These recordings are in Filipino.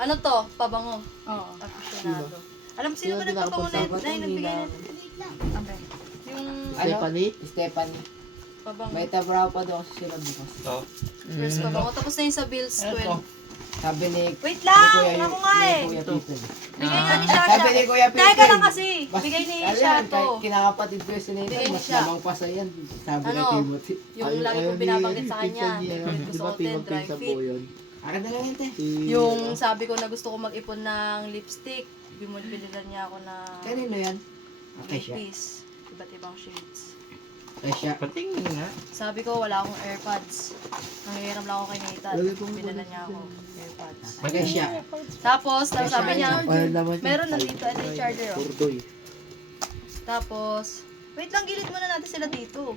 Ano to? Pabango. Oo. Aficionado. Alam mo sino ba nagpabango na yun? Ay, nagbigay na. Okay. Yung Stephanie? Stephanie. pabango. May tabraw pa daw kasi sila bukas. Ito. First pabango. Tapos na yun sa Bills 12. Sabi ni Wait ni lang! Kuya Ako nga eh! Kuya Peter. Bigay nga ni Shasha. Sabi ni Kuya Peter. Teka lang kasi. Bas- Bigay ni Alam, Shasha to. kahit kinakapatid ko yung sinita, Bigay ni mas Shasha. lamang pa sa yan. Sabi ni Ano? Timothy. Yung lagi kong binabanggit sa kanya. Di Yung gusto ko din, dry pinsan po fit. yun? Akin na lang yan, te. Yung sabi ko na gusto ko mag-ipon ng lipstick. Bililan niya ako na Kanino yan? Okay siya. piece. Iba't ibang shades. Okay siya. Patingin nga. Sabi ko, wala akong AirPods. Nangihiram lang ako kay Nathan. Lagi kong Binilan niya ako AirPods. Okay siya. Tapos sabi niya, Mahal naman yun. meron na dito. Ito yung charger, oh. Purdoy. Tapos, wait lang, gilid muna natin sila dito.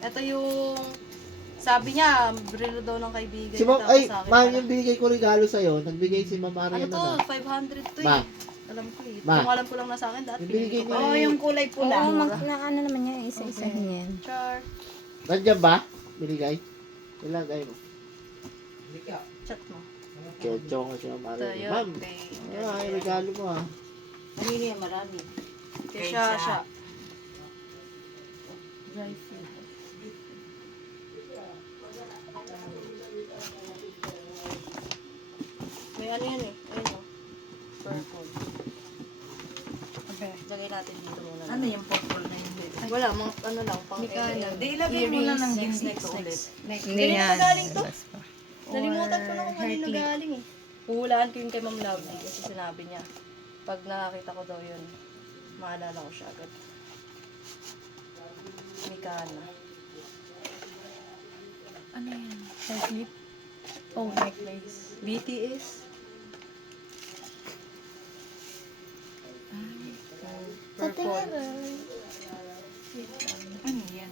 Ito yung, sabi niya, relo daw ng kaibigan. Si Ma'am, Tapos ay, sa akin ma'am, pala. yung binigay ko regalo sa'yo, nagbigay si Ma'am Ano Ariana to? na. 500 to Ma. eh. Alam ko eh. Ma. Kung alam ko lang na sa akin, dati Yung binigay pinili ko niya. pa. Yung kulay pula. Oo, na ano naman niya, isa-isahin yan. Char. Nandiyan ba? Binigay? Ilagay mo. Chat mo. Chocho ko siya, Ma'am Ito Ariana. yun. Ma'am, Kay, ay, regalo mo ah. Kanino yan? Marami. kay Shasha. Dry fit. May ano yan eh. Ayun o. Purple. Okay. Lagay natin dito muna. Ano yung purple na yun? Wala, mga ano lang, pang Hindi ka alam. Di ilagay mo na ng next, dito next, ulit. next. Hindi Ganito yan. galing to? Labas pa. Nalimutan ko na kung Or kanino heart galing eh. Puhulaan ko yun kay Ma'am Lovely kasi sinabi niya. Pag nakakita ko daw yun, maalala ko siya agad. Mikana. Ano yan? Hair clip? Oh, necklace. BTS. Purple. Ano yan?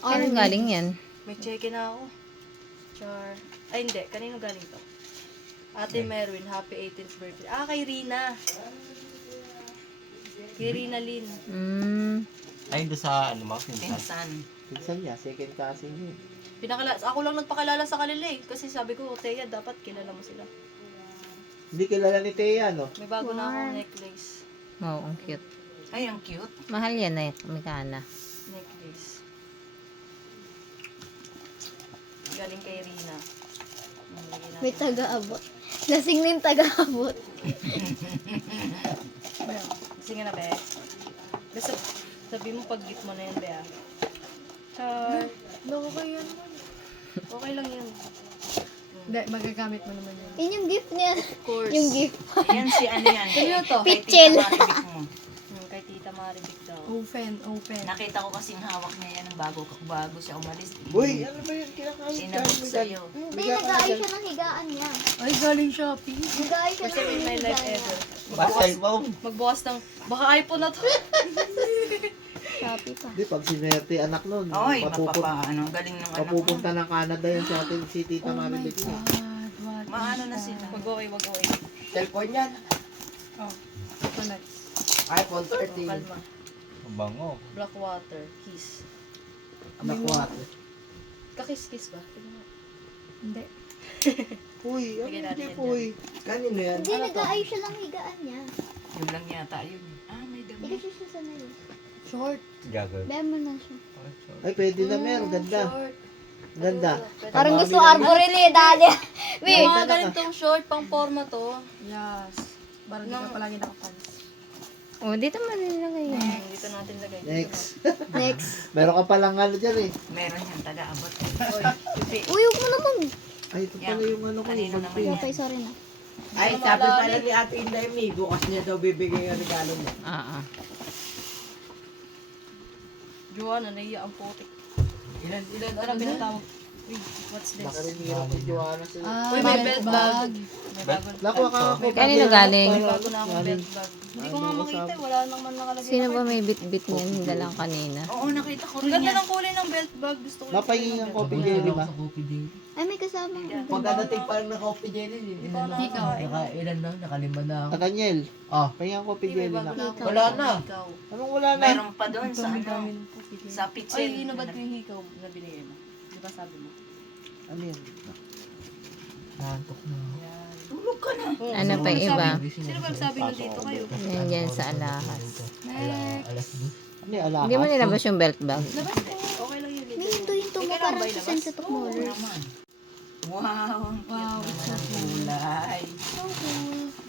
Anong galing yan? May check na ako. Char. Ay hindi, kanino galing to? Ate Merwin, happy 18th birthday. Ah, kay Rina. Kay Rina Lynn. Ay, doon sa ano mo, pinsan. Pinsan. Pinsan niya, second cousin niya. Ako lang nagpakilala sa kanila eh. Kasi sabi ko, Teya, dapat kilala mo sila. Hindi kilala ni Thea, no? May bago na akong necklace. Wow, ang cute. Ay, ang cute. Mahal yan eh, Mikana. Necklace. Galing kay Rina. Lagyan natin. May taga-abot. Lasing na yung taga-abot. Sige na, be. Basta sabi mo pag gift mo na yan, be. Ah. Char. Loko ko yan. Okay lang yan. Hindi, magagamit mo naman yun. Yun yung gift niya. Of course. Yung gift. Yan si ano yan. Kanino to? Kay Pichel. Tita Maribik mo. Kay Tita Maribik daw. Open, open. Nakita ko kasing hawak niya yan bago siya umalis. Uy, ano ba yun? Kinakain Inabot sa'yo. Hindi, nag-aayos siya ng higaan niya. Ay, galing Shopee. Nag-aayos siya First time ng in my life higaan niya. ever. cellphone. Magbukas ng, baka iPhone na to. Shopee pa. Hindi, pag sinerte anak nun, Oy, mapupunta, ano, galing ng anak mo. mapupunta ng Canada yun sa atin si Tita Oh my Maribek. God, what Maano is na that? sila. Wag okay, wag okay. Cellphone yan. Oh, ito next. iPhone Oh, 13. kalma. Ang bango. Blackwater. Kiss. Nakuha. Kakis-kiss ba? Tingnan mo. Hindi. Uy, ano Bigyan hindi natin po yan. uy? Kanino yan? Hindi, nag-aayos siya ng higaan niya. Yun lang yata yun. Ah, may Hindi dami. kasi siya sanay. Short. Gagawin. Baya mo na siya. Ay, pwede na meron. Ganda. Short. Ganda. Pwede. Parang Mami gusto naman. arborin ni Dalia. Yung mga ganitong short, pang forma to. Yes. Parang hindi ka palagi nakapants. Oh, dito man nilagay yan. Dito natin lagay. Dito Next. Next. Meron ka palang ano dyan eh. Meron yan, taga-abot. Uy, huwag mo naman. Ay, ito pala yung ano ko. Kanino yung naman pin. yan? Okay, sorry na. Ay, sabi pala ni Ate Inday May, bukas niya daw bibigay ang regalo mo. Ah, ah. Joanna, naiya ang putik. Ilan? Ano pinatawag? Uy, what's this? Baka rin hirap ni Joanna sila. Uy, may belt bag. May bago. Nakuha ka ako. Kanino galing? May bago na akong belt bag. Hindi ko nga makita. Wala naman nakalagay. Sino ba may bit-bit niyan dalang kanina? Oo, nakita ko Ang rin ganda yan. ng kulay ng belt bag. Gusto ko yung Mapahingang belt coffee bag. jelly ba? Ay, may kasama. Pagkadating pa lang ng coffee jelly, Ikaw. ilan na, nakalima na ako. Nathaniel. Ah. Pahingang coffee May jelly bago na. na akong Wala na. hikaw. Anong wala na? Meron pa doon sa ano, sa Ay, pichel. inabad ko yung hikaw na binigay mo. Di ba sabi mo? Ano yan? Nantok na. Yan. Tulog Ano pa yung iba? Sino ba nagsabi nandito kayo? Nandiyan sa alahas. Ano yung alahas? Hindi mo nilabas yung belt bag. Labas ko. Okay lang yun. May hinto-hinto mo parang sa Sunset of Molars. Wow. Wow. Kulay.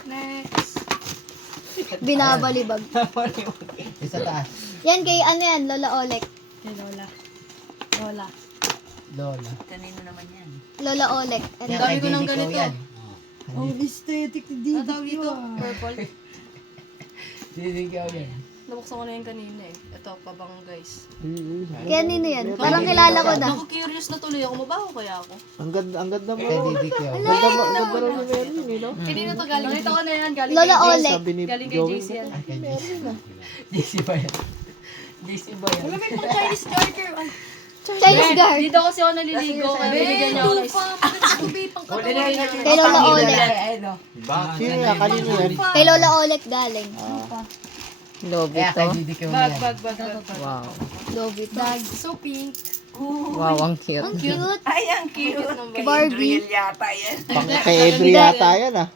Next. Binabalibag. Isa taas. Yan kay ano yan, Lola Olek. Kay Lola. Lola. Lola. Kanino naman yan? Lola Olek. Ang dami ko ng ganito. Ang aesthetic ni Ang tawag dito? Purple. Didikaw yan. Nabuksan ko na yung kanina eh. Ito, pabango guys. Kaya nino yan? Parang kilala ko na. Ako curious na tuloy ako. Mabaho kaya ako? Ang ganda mo. Kay Didikaw. Ganda mo rin ni Merlin, eh, no? Kanina to galing. Ganito ko na yan. Galing Lola kay Olek. Sabi ni Galing kay Joey. JC yan. JC ba yan? JC ba yan? Wala may pang Chinese garter. Ay, Chinese guard. dito kasi ako naliligo. Kaya binigyan niya ako ng Kay Lola Olek. Bakit? Sino yan? Kanino yan? Kay Lola Olek galing. Lobe to. Bag. Wow. Love it. Bag. So pink. Wow, ang cute. Ang cute. Ay, ang cute. Barbie. Real yata yan. Pang kay Every yata yan, ah.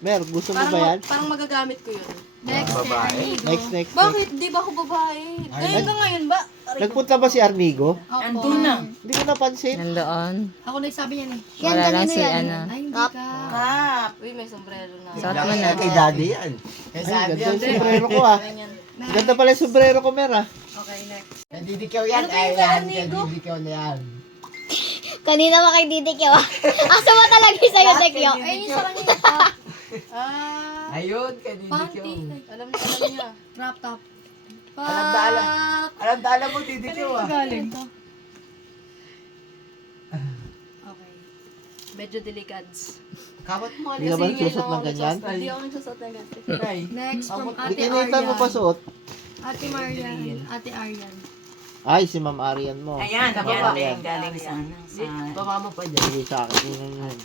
Mer, gusto mo ba yan? Parang magagamit ko yun. Next kay Arnigo. Next. Bakit? Di ba ako babae? Ngayon ka ngayon ba? Nagpunta ba si Arnigo? Andun na. Hindi ko napansin. Nandoon. Ako nagsabi niya eh. Yan, Wala lang kanino si yan? ano. Ay, hindi Kap. ka. Kap. Uy, may sombrero na. Suot mo na. Kay daddy yan. Ay, ganda yung sombrero ko, ah. Ganyan. Ganda pala yung sombrero ko, Mer, ah. Okay, next. Didikaw Ano ba yung Arnigo? Didikaw na yan. Kanina mo kay Didikyo. Asa mo talaga sa'yo, Dikyo? Ay, yung sa kanya yung top. Ayun, kay Panty. Alam niya. Crop top. Alam dala mo, Didikyo ah. Galing to. Okay. Medyo delicads. Kawat mo. Hindi ka ba nagsusot ng ganyan? Hindi ako nagsusot ng ganyan. Ay. Next from Hindi Ate kinitan mo pa Aryan. suot. Ate Marian. Ate Aryan. Ay, si Ma'am Arian mo. Ayan, Sa yan baba. din. Galing sa ano. Sa Baba mo pa dyan. Sige sa akin. Yun.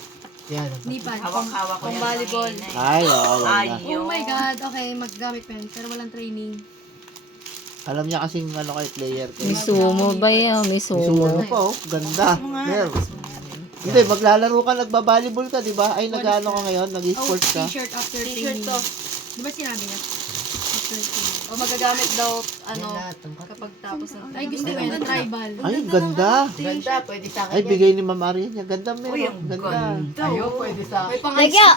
Yan. Nipan. hawak-hawak ko Pang yan. volleyball. Ay, oo, wala. Oh my God. Okay, maggamit pa yan. Pero walang training. Alam niya kasing ano kay player. May sumo ba yan? May Sumo sumo. pa, oh. Ganda. Mer. Hindi, maglalaro ka, nagbabalibol ka, di ba? Ay, nag-ano ka ngayon? Oh, Nag-sports ka? t-shirt after T-shirt training. to. Di ba sinabi niya? After training. O magagamit daw, kapag tapos ng Ay, gusto ko yung tribal. Ay, ang ganda. Ganda, pwede sa akin. Ay, bigay ni Ma'am Arian niya. Ganda, Mer. Uy, ang Ganda. Ayun, pwede sa May akin. pang Dikyo!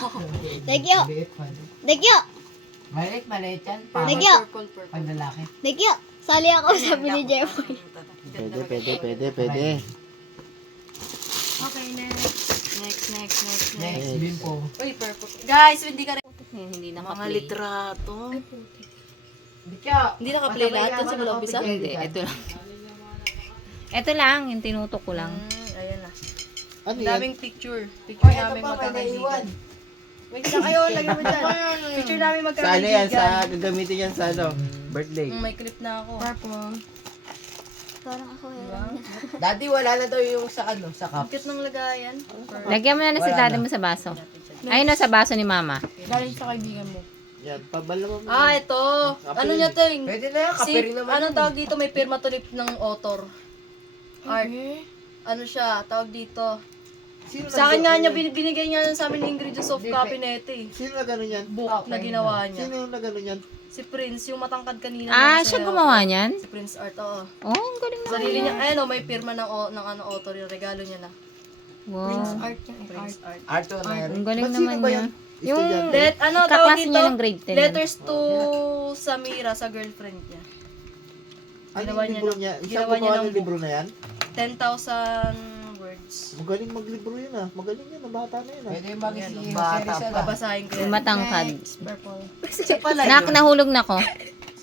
Dikyo! Dikyo! Maliit yan. Dikyo! purple. Pag lalaki. Dikyo! Sali ako, sabi ni Jeffoy. Pwede. Okay, next. Next. Next, bimpo. Uy, purple. Guys, hindi ka rin. Hindi Mga nakaplay. litrato. Hindi naka-play lahat dun sa mula umpisa. Hindi, ito lang. Ito lang, yung tinutok ko lang. Ayan na. Ano yan? Daming picture. Picture namin magkakaibigan. Wait lang kayo, lagyan mo dyan. Picture namin Sa ano magkakaibigan. yan? Sa gagamitin yan sa ano? Birthday. May clip na ako. Purple. Parang ako yun. Daddy, wala na daw yung sa ano? Sa Ang cup. cute ng lagayan. Lagyan mo na si daddy mo sa baso. Ayun na, sa baso ni mama. Galing sa kaibigan mo. Yan, pabalawa mo. Ito. Ano niya to yung... Pwede na yan, Si, kapirin naman. anong tawag dito? May pirma tulip ng author. Art. Okay. Ano siya? Tawag dito. Sino Sa akin nga niya, binigay niya sa amin yung ingredients of copy na ito eh. Sino na gano'n yan? Book na ginawa niya. Sino na gano'n yan? Si Prince, yung matangkad kanina. Ah, na siya sayaw. gumawa niyan? Si Prince Art, oo. Oh, ang galing naman. Sarili niya, ayun may pirma ng author, yung regalo niya na. Prince Wow. art niya. Art. Prince Art. Arthur na yan. Ang galing Ba't sino naman ba niya. yan? Estudyante? Tawag Kaklase dito? niya ng grade 10. Letters to Samira, sa girlfriend niya. Ano Ginawa yung niya libro ng- niya? Isang ginawa niya gumawa ng ng libro na yan? 10,000 words. Magaling maglibro yun, ah. Magaling yan, ang bata na yun, ah. Pwede yung maging si Bata Jose Rizal. Babasahin ko Yung yan. matangkad. Next, purple. Siya pala Nahulog na ko.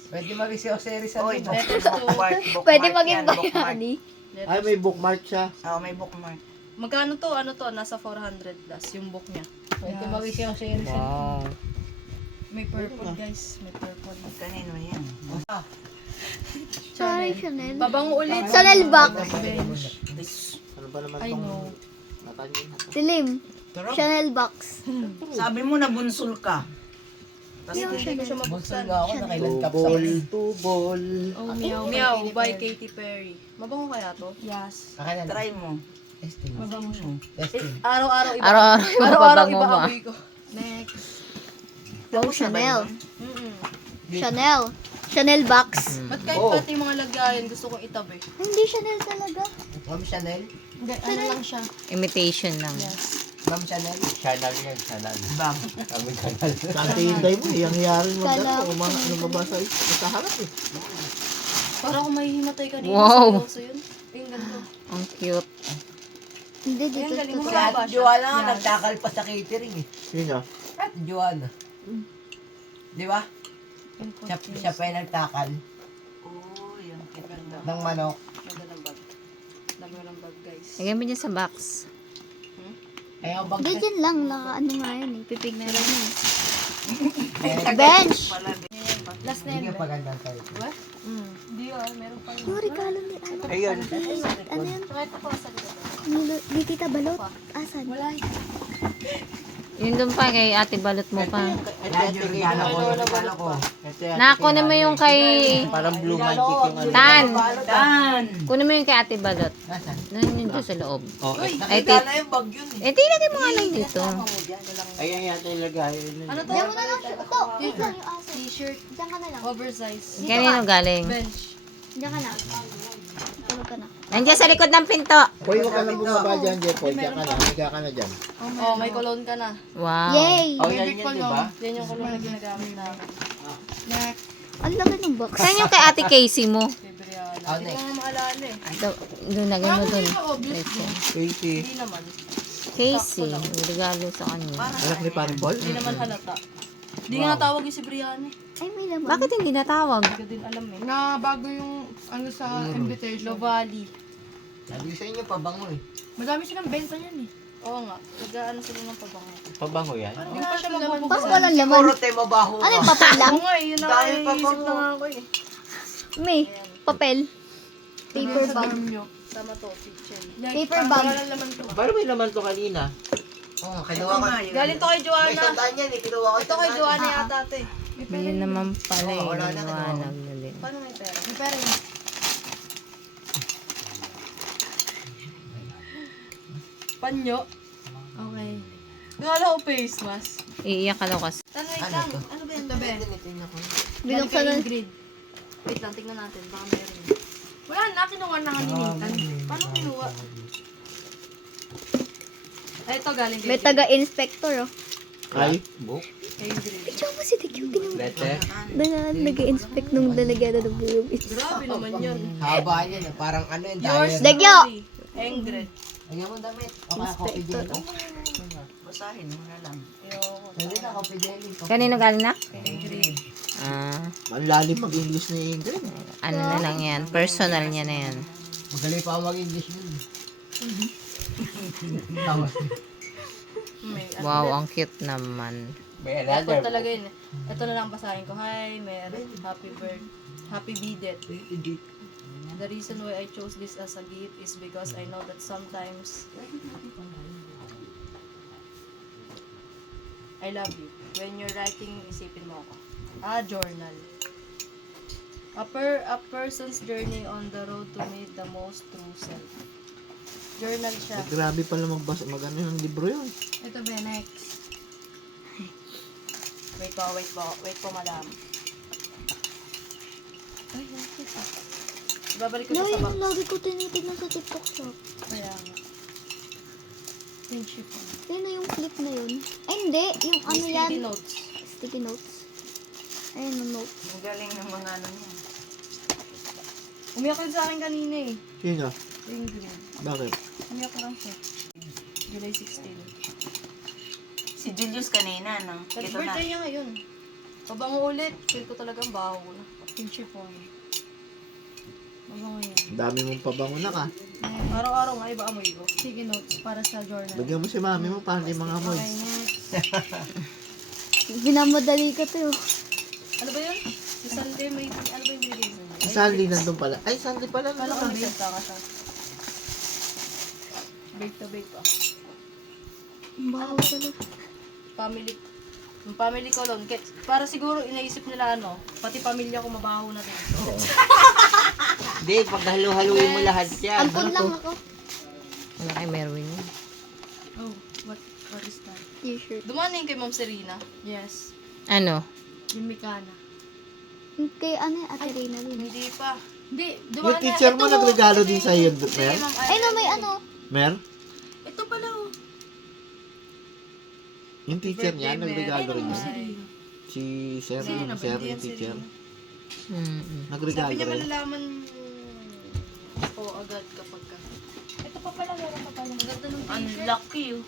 Pwede maging si Jose Rizal. Oy, diba? Letters to... Pwede maging bayani. Ay, may bookmark siya. Oo, may bookmark. Magkano to? Ano to? Nasa 400 plus yung book niya. Pwede maging si Jose Rizal. Wow. May purple guys. May purple. Kanino yan? Sorry, Chanel. Babango ulit. Chanel box. Ano ba naman I tong know. natanyin na to? Slim. Chanel box. Sabi mo na bunsul ka. Hindi ko siya Bunso mabuksan. nga ako, nakailan cup sa Tubol, akin. tubol. Oh, meow. Meow by Katy Perry. Mabango kaya to? Yes. Akin na. Try mo. Testing. Mabango siya. Testing. Araw-araw iba. Araw-araw yung Araw-araw mababango iba mo. amoy ko. Next. Oh, Chanel. Mm-mm. Chanel. Chanel box. Ba't kahit Oh. pati yung mga lagayan gusto kong itabi? Hindi Chanel talaga. Ma'am Chanel? Hindi, ano lang siya. Imitation lang. Ma'am Chanel? Channel yan, channel. Bam. Kami channel. Sante hinday mo, iyang yarin mo Kala gano'n. ko Kung mga ano mabasa sa harap eh. Para akong mahihimatay kanina. Wow. Seryoso yun. Ayun, ganito. Ang cute. Hindi, dito. Ayan, galing mo dito. Si Ate Joanna nga nagtakal pa sa catering eh. Sino? Ate Joanna. Di ba? Siya pa yung nagtakal Oh, yan. Ganda. ng manok. Ganda ng bag. Dami ng bag, guys. Lagyan mo dyan sa box. Ayaw bag Hindi, dyan lang. Ano nga yun eh. Pipignan na yun. Bench. Bench! Last na Hindi yan. ka pagandang tayo. Hindi meron pa yun. Yung regalo ni ano. Ayun. Ano yun? Kahit ako sa likod. Ni Tita Balot. Asan? Wala. Yun doon pa kay Ate Balot mo pa. Yan yung regalo ko. Yung regalo ko. Nakunin mo yung kay Parang blue magic yung ano. Tan. Dan! Kunin mo yung kay Ate Balot. Nasaan? Nandun doon sa loob. Oh, Ay, Nakita na yung bag yun eh. Eh, tilagay mo nga lang dito. ayan yata yung lagay. Ano to? Diyan mo na lang siya. Ito. Wait lang yung aso. T-shirt. Diyan ka na lang. Oversize. Kanino galing? Bench. Diyan ka na. Tulog ka na. Nandiyan sa likod ng pinto. Hoy, huwag ka nang bumaba dyan, Jepoy. Diyan ka na. Higa ka na dyan. Oh, may cologne ka na. Wow. Yay! Oh, yan yun, di ba? Yan yung cologne na ginagamit namin. Next. Ang laki ng box. Saan yung kay Ate Casey mo? Fabriana. Oh, Hindi ko nga maalala eh. Doon, lagay mo doon. Casey. Hindi naman. Casey, regalo sa kanya. Anak ni Paring Paul? Hindi naman halata. Hindi nga natawag yung si Brianna eh. Ay, may laman. Bakit hindi natawag? Hindi ko din alam eh. Na bago yung ano sa invitation. Lovali. Sabi sa inyo, pabango eh. Madami silang benta niyan eh. Oo nga. Nag-ano sila ng pabango. Pabango yan? Hindi pa siya Bakit mabubuksan. walang laman? Siguro tayo mabaho Ano yung ka. papel lang? Oo nga eh. Yun na Dahil naisip pabango. na nga ako eh. May papel. Paper Sa bag. dorm nyo. Sama to, kitchen. Paper bag. Walang laman to. Parang may laman to kanina. Oo, kinuha ko. Galing to kay May Joanna. sandaan yan eh. Kinuha ko. Ito kay Joanna yata ito eh. Yun naman pala Oo, yung wala na, liwanag na din. Paano may pera? May pera yun. Panyo. Okay. Nagala ko face mask. Iiyak ka daw kasi. Wait Ano lang. to? Ano ba yun? Ito be. Binuksan na. Ingrid. Wait lang, tingnan natin. Baka meron. Wala na, kinuha na nga ni Nathan. Paano kinuha? Ay, ito galing kay May taga-inspector oh. Ay, Kay Ingrid. Picture mo si Tikyo. Letter? Nag-inspect nung dalagyan ng buyobis. Grabe naman yun. Haba yan eh. Parang ano yun. Yours Diet. Dagyo! truly, Ingrid. Ayaw mo damit. O kaya coffee jelly. Basahin mo na lang. Ayoko. Hindi na coffee jelly. Kanino galing na? Kay Ingrid. Ah, malalim mag-English ni Ingrid. ano na lang yan. Personal niya na yan. Magaling pa ako mag-English yun. Tawas. May Wow, ang cute naman. May Effort another. talaga yun. Ito na lang basahin ko. Hi, Mer. Happy birthday. Happy B-Death. The reason why I chose this as a gift is because I know that sometimes I love you. When you're writing, isipin mo ako. Journal. A person's journey on the road to meet the most true self. Journal siya. Grabe pala magbasa, magano ng libro yun. Ito be, next. Wait po, madam. Ay, nakit ah. Babalik ko No, siya sa yung box. lagi ko tinitignan sa TikTok shop. Kaya nga. Friendship. Yun na yung clip na yun. Ay, hindi. Yung ano yan. Sticky notes. Sticky notes. Ayun, yung note. Ang galing ng mga ano niya. Umiyak rin sa akin kanina eh. Sino? Ingrid. Bakit? Umiyak lang siya. July 16. Si Julius kanina, no? Ito na. Birthday niya ngayon. Pabango ulit. Feel ko talagang baho ko na. Friendship one. Pabango yan. Ang dami mong pabango na ka. Araw-araw nga iba amoy ko. Sticky notes para sa journal. Bigyan mo si mami mo para hindi mga amoy. Okay, next. Binamadali ka to. Ano ba yun? Si Sunday may... Ano ba yung binigay sa Si Sandy nandun pala. Ay, Sandy pala Kala ko nandun. may senta ka siya. Bake to bake pa. Baho talaga. Family. Yung family ko lang. Para siguro inaisip nila ano, pati pamilya ko mabaho na din. Hindi, pag halo-haluin mo lahat yan. Ampun lang ako. Wala kay Merwin yun. Oh, what is that? t-shirt. Dumanin kay Ma'am Serena. Yes. Ano? Yung Mikana. Kay ano yung Ate Rina din. Hindi pa. Hindi, Yung dumaan na. teacher mo nagregalo din sa iyo, Sige, Mer? Ma'am. Ay no, may ano. Mer? Ito pala oh. Yung teacher niya, Birthday, nagregalo Mer. rin niya. Ay. Si Sir, Serena ba? Sir, Hindi yung yan teacher. Serena. Nagregalo Sabi niya rin. malalaman po agad kapag ka. Ito pa pala, meron pa pala. Ang ganda ng Ang t-shirt. lucky oh.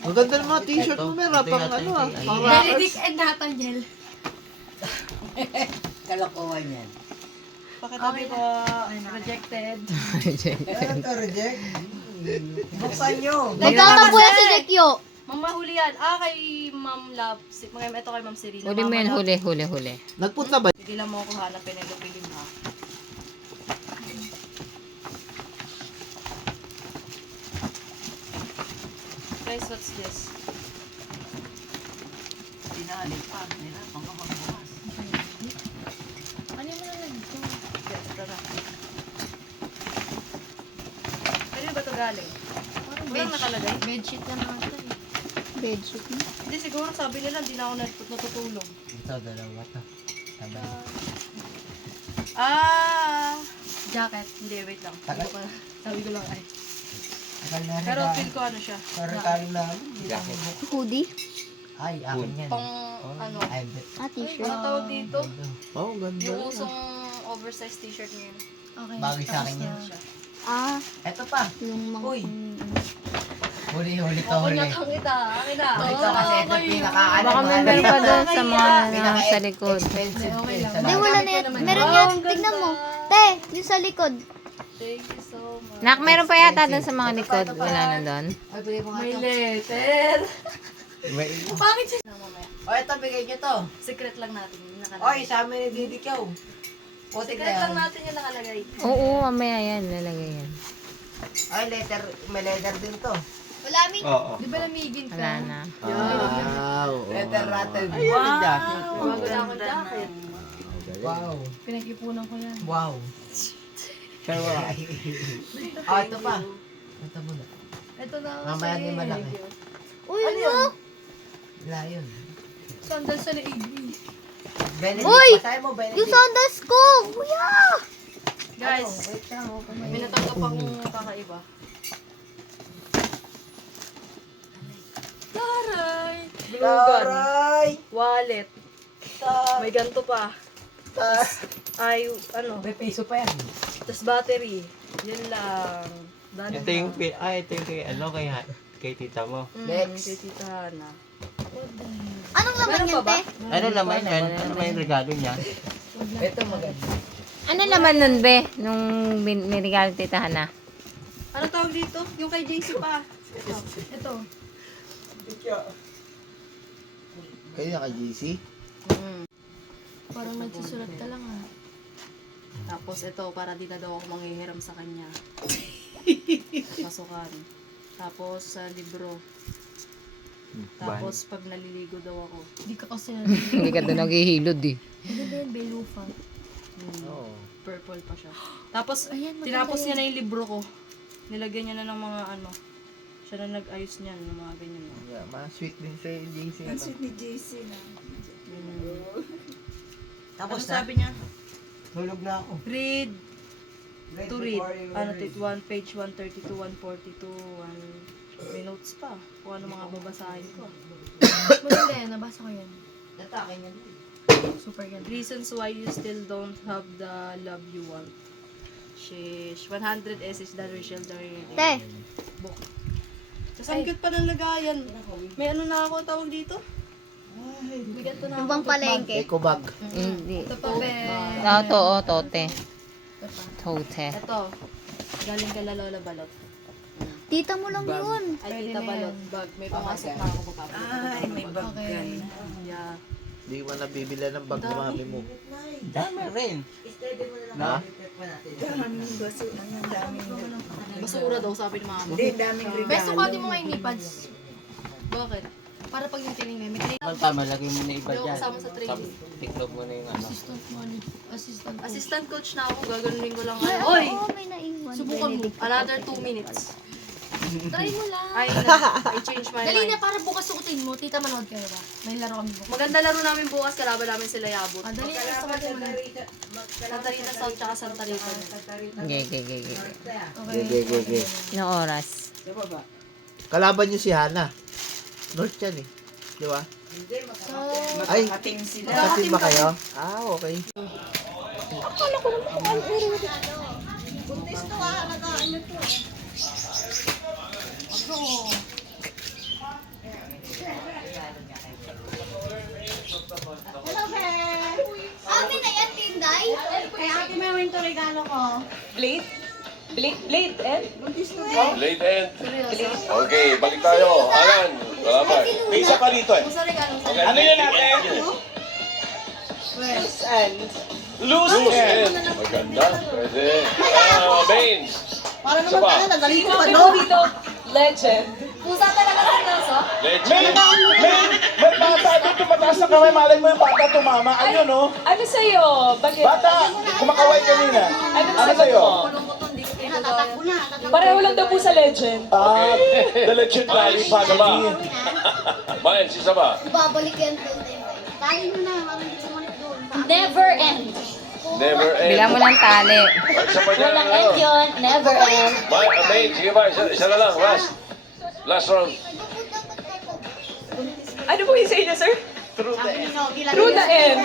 Ang ganda ng mga t-shirt mo, Mer. Pang ano ah. Pang rockers. Benedict and Nathaniel. Kalokohan yan. Pakitabi po. Rejected. Ano to, reject? Buksan nyo. Nagtatampo yan si Dekyo. Ma'am, mahuli yan. Kay Ma'am Love. Ito kay Ma'am Serena. Huli mo yan, Mama Love. huli. Nagpunta ba? Hindi lang mo ako hanapin ng lupilim ha. Guys, what's this? Sinali pa. Nila, pangkakagbukas. Ano yung mga nito? Yes, ito na. Pwede ba ito galing? Walang nakalagay? Bedsheet lang ata eh. Bedsheet mo. Hindi, siguro sabi nila hindi na ako natutulog. Ito, dalawa to. Sabay. Jacket. Hindi, wait lang. Tagal. Sabi ko lang ay. Tagal na Pero regalo. feel ko ano siya. Regalo namin. Hoodie. Ay, akin yan. Pang ano. Ay, bet. T-shirt. Ano tawag dito? Oh, ganda. Yung usong oversized t-shirt ngayon. Okay. Bagay sa akin yan. Ito pa. Yung mga Uy. Huli ka, Ako huli. na kang kita. Akin na. Ito kasi ito pinaka-ano. Baka may meron pa doon sa mga sa likod. Expensive to eh, sa Hindi, lahat. wala na yan. Meron yan. Tignan mo. Te, yung sa likod. Thank you so much. Nak, meron pa yata doon sa mga likod. Wala na doon. Ay, bigay mo nga May ito. letter. May, Na mamaya. O, ito, bigay nyo to. Secret lang natin yung nakalagay. Oy, sa amin ni Didi Kyaw. Putik na Secret yan. lang natin yung nakalagay. Oo, mamaya yan. Lalagay yan. Ay, letter. May letter din to. Wala, Mi. oo. Di ba namigin ka? Wala na. Oo. Letter natin. Bago na ako jacket. Wow. Pinag-ipunan ko yan. Wow. Pero wala. Ah, ito pa. Ito muna. Ito na ako Mamaya sa'yo. din malaki. Uy, ano? Wala yun. Sandal sa liig. Benedict. Uy! Basahin mo, Yung Benedict. sandals ko. Kuya. Guys, Wait lang. may natanggap akong kakaiba. Taray! Blue gun. Taray! Wallet. May ganito pa. Ay, ano, May piso pa yan. tas battery. Yun lang. Done Ito yung, ito yung kay, ano, kay tita mo. Next. Kay Tita Hana. Anong laman Meron yan, pa ba? te? Ano naman yan? Ano naman yung regalo niya? Ito maganda. Ano naman nun, be? Nung nirigalo tita Hana? Ano tawag dito? Yung kay JC pa. Ito. Kayo na kay GC? Parang nagsusulat ka lang ah. Tapos ito, para di na daw ako manghihiram sa kanya. Pasukan. Tapos sa libro. Tapos pag naliligo daw ako. Hindi ka kasi Hindi ka doon naghihilod eh. Ano ba yun? Belufa. Oo. Purple pa siya. Tapos, Ayan, maganda tinapos niya yan. na yung libro ko. Nilagyan niya na ng mga ano. Siya na nag-ayos niyan ng mga ganyan. Yeah, ma-sweet din sa GC. Ano? ni JC na. Tapos Ano na. sabi niya? Tulog na ako. Read to read. before you Ano, read. 1 page 132, 142, may notes pa. Kung ano mga babasahin ko. Maganda yan. Nabasa ko yan. Natakin yan. Super ganda. Reasons why you still don't have the love you want. Sheesh. 100 essays that Rachel Darry Te, book. Tapos ang cute pa ng lagayan. May ano na ako tawag dito? Bigat to na yung bang palengke. Eco bag. Hindi. Ito pa, be. Tote. Ito pa. Tote. Ito. Galing kay Lola Balot. Tita mo lang yun. Ay, Pwede Tita na Balot. yan. Bag. May pumasok na ako pa. Ay, may bag ka Okay. na. Yeah. Di mo nabibila ng bag ng mami mo. Dami rin. Na? Daming baso. Ang daming Basura daw sabi ni mama. Hindi, daming regalo. Best sukatin mo nga yung nipads. Bakit? Para pag yung tinignan. May tinignan. Tama, lagay mo na iba Hindi ako dyan. kasama sa training. Tiklop mo na yung ano. Assistant mo. Assistant coach. Assistant coach na ako. Gaganunin ko lang. Ay, Oy! oo, may naiwan. Subukan mo. Another 2 minutes. Try mo lang. I changed my Dali mind. na, para bukas sukutin mo. Tita, manood kayo ba? May laro kami bukas. Maganda laro namin bukas, kalaban namin sila Yabut. Dali na, sukutin mo na. Santa Rita South tsaka Santa Rita. Gege. Gege. No oras. Kalaban niyo si Hana. North yan eh. Di ba? Ay, Ating sila. sa team ba kayo? Ah, okay. Amin na yan, Tinday. Late end? Seryoso? Okay, balik tayo. Alan, salamat. May isa pa dito eh. Kung sa regalo sa Ano yun natin? Loose end. Maganda. Pwede. Mains. Para Isa pa. Ano? Legend. Pusa talaga seryoso? Legend. May bata dito mataas na kamay. Malay mo yung bata tumama. Ayun no? Ano sa'yo? Bakit? Bata, kumakaway kanina. Ano sa'yo? Kulong ko to, hindi ko pinagaya. Pareho lang daw po sa legend. Ah, the Legend Valley family. Mains, isa ba? Babalik yan doon, Tinday. Tali mo na, parang sumunod doon. Never end. Never end. Bilang mo ng tali. Isa pa dyan. Walang end yun. Never end. Mains, sige ba? Isa na lang. Last round. Ano po yung sa inyo, sir? Through the end.